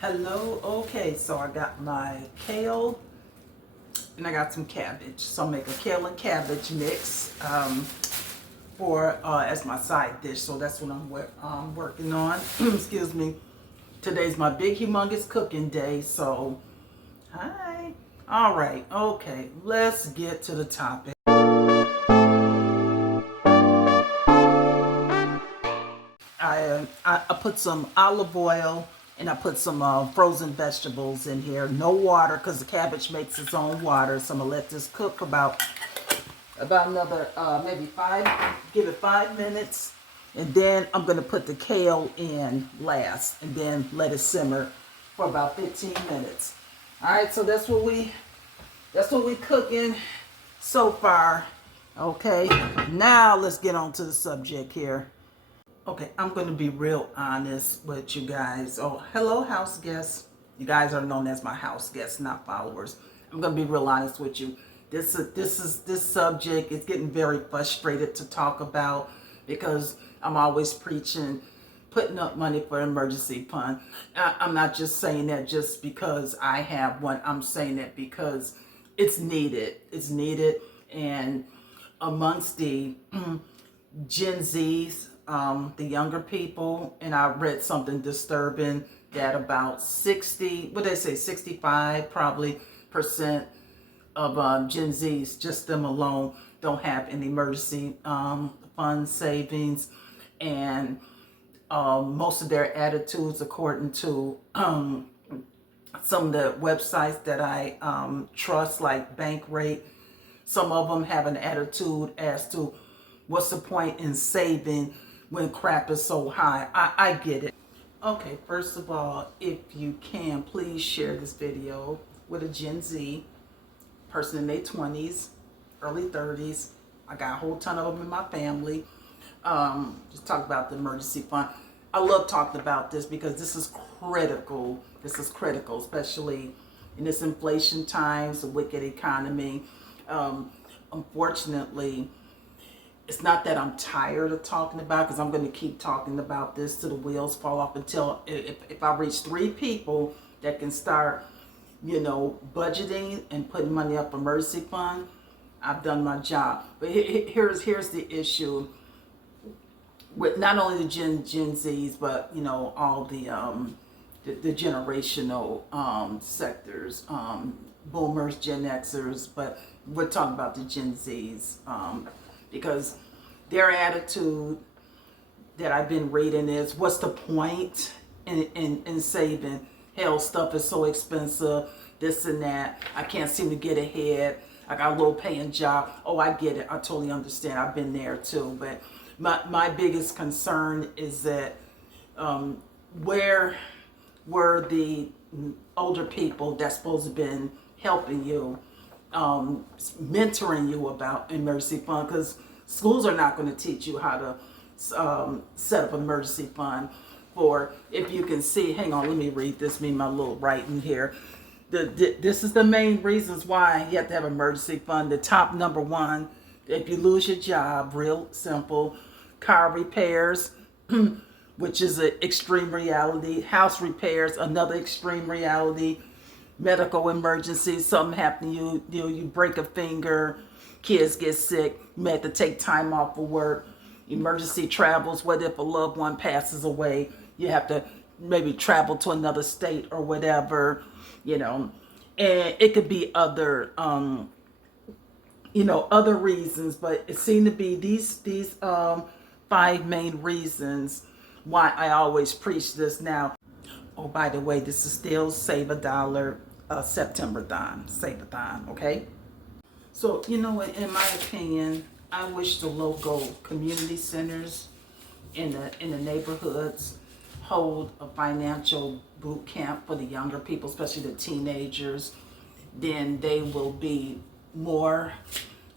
Hello. Okay, so I got my kale and I got some cabbage. So I'll make a kale and cabbage mix for as my side dish. So that's what I'm working on. Excuse me. Today's my big humongous cooking day. So hi. All right. Okay. Let's get to the topic. I put some olive oil and I put some frozen vegetables in here. No water because the cabbage makes its own water. So I'm gonna let this cook about another maybe give it 5 minutes, and then I'm gonna put the kale in last, and then let it simmer for about 15 minutes. All right, so that's what we cooking so far. Okay, now let's get on to the subject here. Okay, I'm going to be real honest with you guys. Oh, hello, house guests. You guys are known as my house guests, not followers. I'm going to be real honest with you. This subject is getting very frustrated to talk about because I'm always preaching putting up money for emergency fund. I'm not just saying that just because I have one. I'm saying that because it's needed. It's needed, and amongst the Gen Zs, the younger people, and I read something disturbing that about 65 probably percent of Gen Zs, just them alone, don't have an emergency fund savings, and most of their attitudes, according to some of the websites that I trust, like Bankrate, some of them have an attitude as to what's the point in saving when crap is so high. I get it. Okay, first of all, if you can, please share this video with a Gen Z person in their 20s, early 30s. I got a whole ton of them in my family. Just talk about the emergency fund. I love talking about this because this is critical. This is critical, especially in this inflation times, the wicked economy. Unfortunately, it's not that I'm tired of talking about, because I'm going to keep talking about this till the wheels fall off, until if I reach 3 people that can start, budgeting and putting money up emergency fund, I've done my job. But here's the issue with not only the Gen Zs, but all the generational sectors, boomers, Gen Xers, but we're talking about the Gen Zs, because their attitude that I've been reading is, what's the point in saving? Hell, stuff is so expensive, this and that. I can't seem to get ahead. I got a low paying job. Oh, I get it. I totally understand. I've been there too. But my biggest concern is that where were the older people that's supposed to have been helping you, mentoring you about emergency fund? Because schools are not going to teach you how to set up emergency fund. For, if you can see, hang on, let me read this, my little writing here. This is the main reasons why you have to have emergency fund. The top number one, if you lose your job, real simple, car repairs, which is an extreme reality, house repairs, another extreme reality, medical emergencies, something happened to you, you break a finger, kids get sick, you may have to take time off of work, emergency travels, what if a loved one passes away, you have to maybe travel to another state or whatever, and it could be other, other reasons, but it seemed to be these 5 main reasons why I always preach this. Now, oh, by the way, this is still Save a Dollar September thon, Save a thon, okay? So, in my opinion, I wish the local community centers in the neighborhoods hold a financial boot camp for the younger people, especially the teenagers. Then they will be more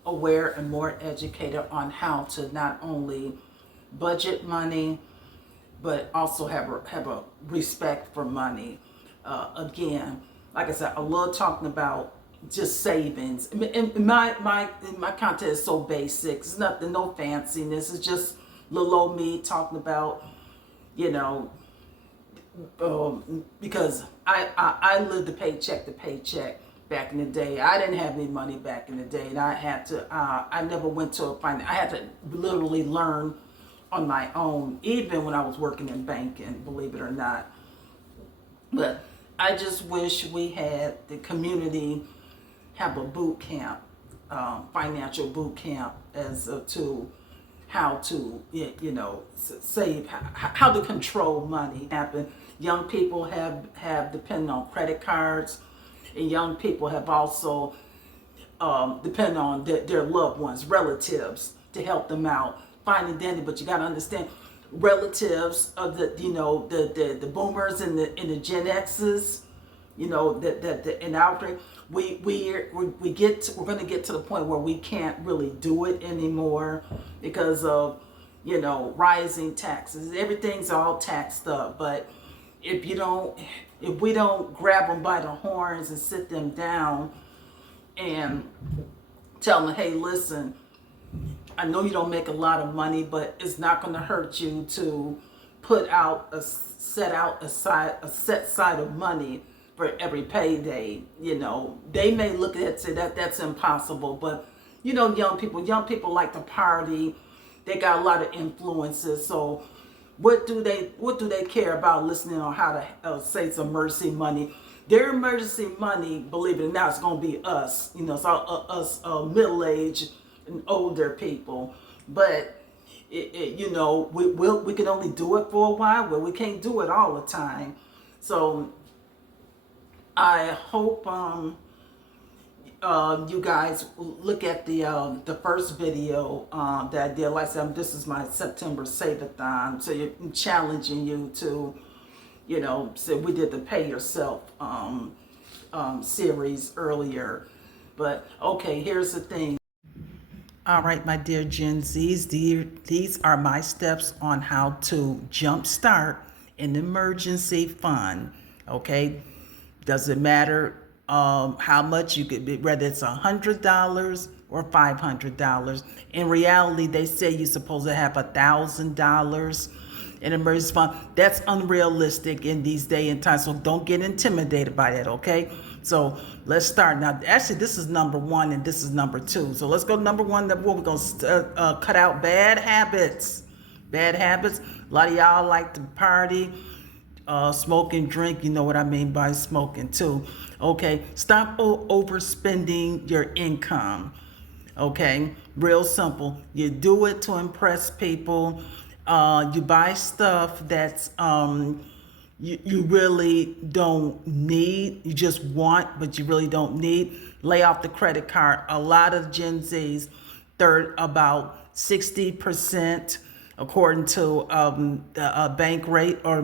aware and more educated on how to not only budget money, but also have a respect for money. Again, like I said, I love talking about just savings. And my content is so basic. It's nothing, no fanciness. It's just little old me talking about, because I lived a paycheck to paycheck back in the day. I didn't have any money back in the day, and I had to. I never went to a finance. I had to literally learn on my own, even when I was working in banking. Believe it or not, but I just wish we had the community have a boot camp, financial boot camp as to how to, save, how to control money. Happen. Young people have depended on credit cards, and young people have also depend on their loved ones, relatives, to help them out. Fine and dandy, but you got to understand, relatives of the boomers and the Gen X's, that in our we're going to get to the point where we can't really do it anymore because of rising taxes. Everything's all taxed up, but if we don't grab them by the horns and sit them down and tell them, hey, listen, I know you don't make a lot of money, but it's not going to hurt you to set side of money for every payday. They may look at it and say that's impossible, but young people like to party. They got a lot of influences, so what do they care about listening on how to say some emergency money? Their emergency money, believe it or not, is going to be us. It's all us middle-aged and older people. But we can only do it for a while. Well, we can't do it all the time. So I hope you guys look at the first video that I did. Like I said, this is my September Save-a-thon. So I'm challenging you to, so we did the Pay Yourself series earlier. But okay, here's the thing. All right, my dear Gen Zs, these are my steps on how to jumpstart an emergency fund. Okay, doesn't matter how much you could be, whether it's $100 or $500. In reality, they say you're supposed to have $1,000 in emergency fund. That's unrealistic in these day and times. So don't get intimidated by that. Okay. So let's start now. Actually, this is number one and this is number two. So let's go to number one. We're going to cut out bad habits. Bad habits. A lot of y'all like to party, smoke and drink. You know what I mean by smoking too. Okay. Stop overspending your income. Okay. Real simple. You do it to impress people. You buy stuff that's you really don't need. You just want, but you really don't need. Lay off the credit card. A lot of Gen Zs, about 60%, according to the bank rate or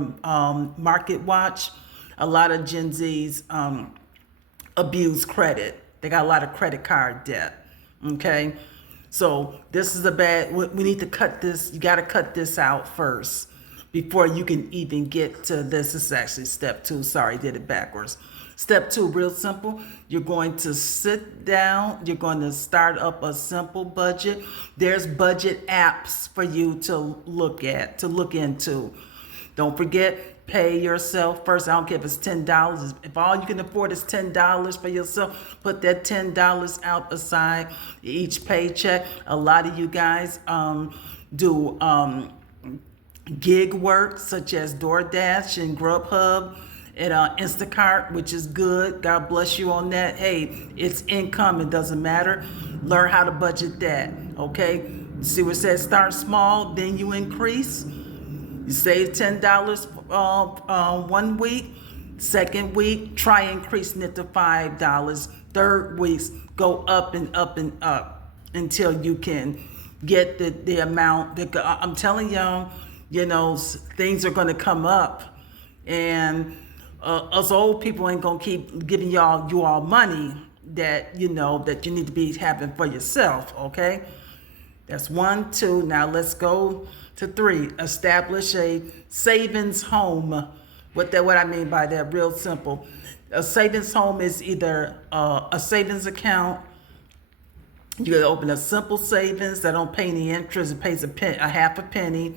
Market Watch. A lot of Gen Zs abuse credit. They got a lot of credit card debt. Okay. So this is we need to cut this. You got to cut this out first before you can even get to this. This is actually step two. Sorry, did it backwards. Step two, real simple. You're going to sit down. You're going to start up a simple budget. There's budget apps for you to look into. Don't forget, pay yourself first. I don't care if it's $10. If all you can afford is $10 for yourself, put that $10 out aside each paycheck. A lot of you guys do gig work such as DoorDash and Grubhub and Instacart, which is good. God bless you on that. Hey, it's income. It doesn't matter. Learn how to budget that. Okay. See what it says? Start small, then you increase. You save $10 1 week. Second week, try increasing it to $5. Third week, go up and up and up until you can get the amount. I'm telling y'all, things are going to come up, and us old people ain't going to keep giving you all money that that you need to be having for yourself. Okay, that's 1, 2. Now let's go to 3. Establish a savings home. What I mean by that, real simple. A savings home is either a savings account. You can open a simple savings that don't pay any interest. It pays a half a penny.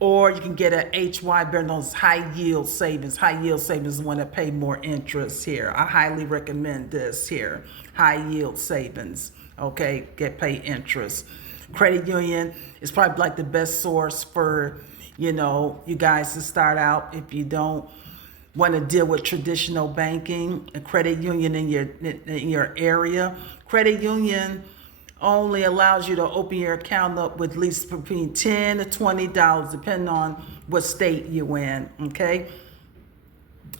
Or you can get a HY, better known as high yield savings. High yield savings is the one that pay more interest here. I highly recommend this here. High yield savings. Okay, get paid interest. Credit union is probably like the best source for, you know, you guys to start out if you don't want to deal with traditional banking. A credit union in your area. Credit union only allows you to open your account up with at least between $10 to $20, depending on what state you're in. Okay.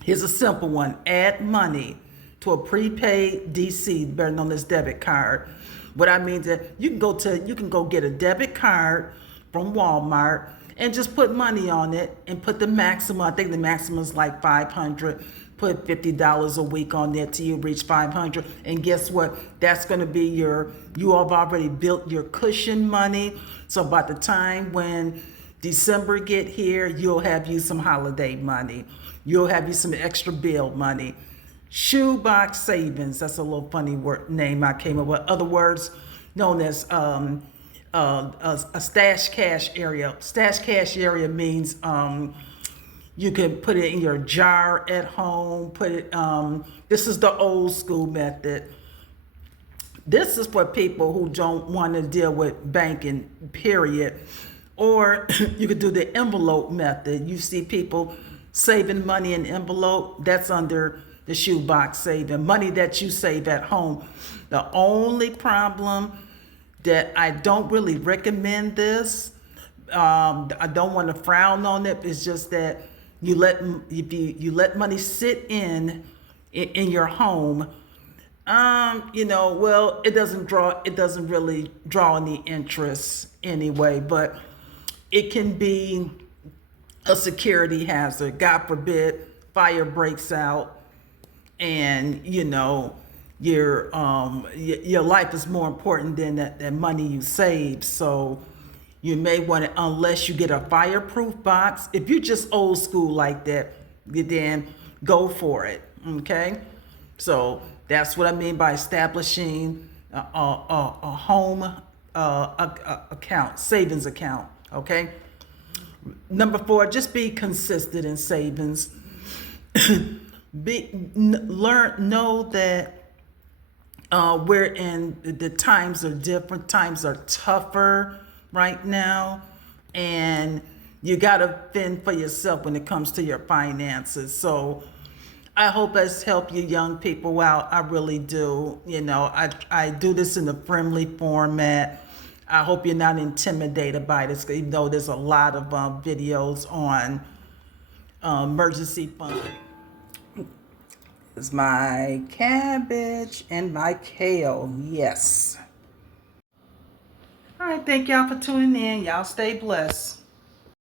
Here's a simple one. Add money to a prepaid DC, better known as debit card. What I mean is that you can go get a debit card from Walmart and just put money on it and put the maximum. I think the maximum is like 500. Put $50 a week on there till you reach 500. And guess what? That's going to be you have already built your cushion money. So by the time when December get here, you'll have you some holiday money. You'll have you some extra bill money. Shoebox savings. That's a little funny name I came up with. Other words known as a stash cash area. Stash cash area means you can put it in your jar at home. Put it. This is the old school method. This is for people who don't want to deal with banking, period. Or you could do the envelope method. You see people saving money in envelope. That's under the shoebox saving. Money that you save at home. The only problem that I don't really recommend this, I don't want to frown on it, it's just that you let money sit in your home, you know, well, it doesn't really draw any interest anyway, but it can be a security hazard. God forbid fire breaks out and, you know, your life is more important than that money you save. So you may want to, unless you get a fireproof box. If you're just old school like that, then go for it. Okay. So that's what I mean by establishing a home account, savings account. Okay. Number 4, just be consistent in savings. Know that we're in the times are different. Times are tougher right now, and you got to fend for yourself when it comes to your finances. So I hope it's helped you young people out. I really do. You know, I do this in a friendly format. I hope you're not intimidated by this, even though there's a lot of videos on emergency fund. It's my cabbage and my kale. Yes. All right. Thank y'all for tuning in. Y'all stay blessed.